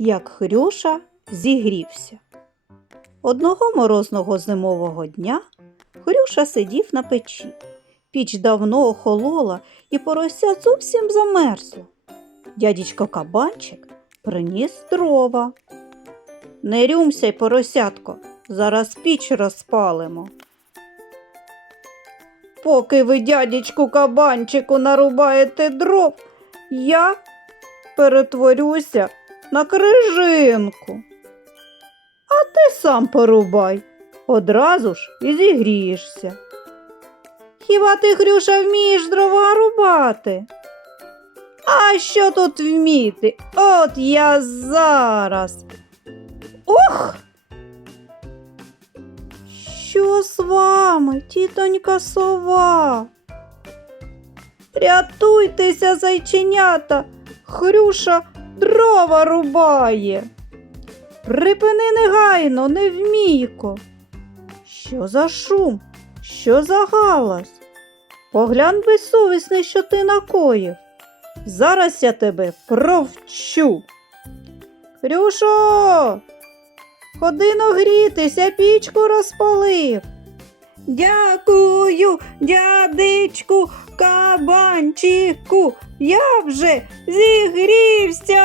як Хрюша зігрівся. Одного морозного зимового дня Хрюша сидів на печі. Піч давно охолола і порося зовсім замерзло. Дядечко кабанчик приніс дрова. Не рюмся, поросятко, зараз піч розпалимо. Поки ви, дядечку кабанчику, нарубаєте дров, я перетворюся на крижинку. А ти сам порубай, одразу ж і зігрієшся. Хіба ти, Хрюша, вмієш дрова рубати? А що тут вміти? От я зараз. Ох! Що з вами, тітонька сова? Рятуйтеся, зайченята, Хрюша дрова рубає. Припини негайно, невмійко. Що за шум? Що за галас? Поглянь безсовісний, що ти накоїв. Зараз я тебе провчу. Хрюшо, ходи нагрітися, пічку розпалив. Дякую, дядечку, кабанчику, я вже зігрівся.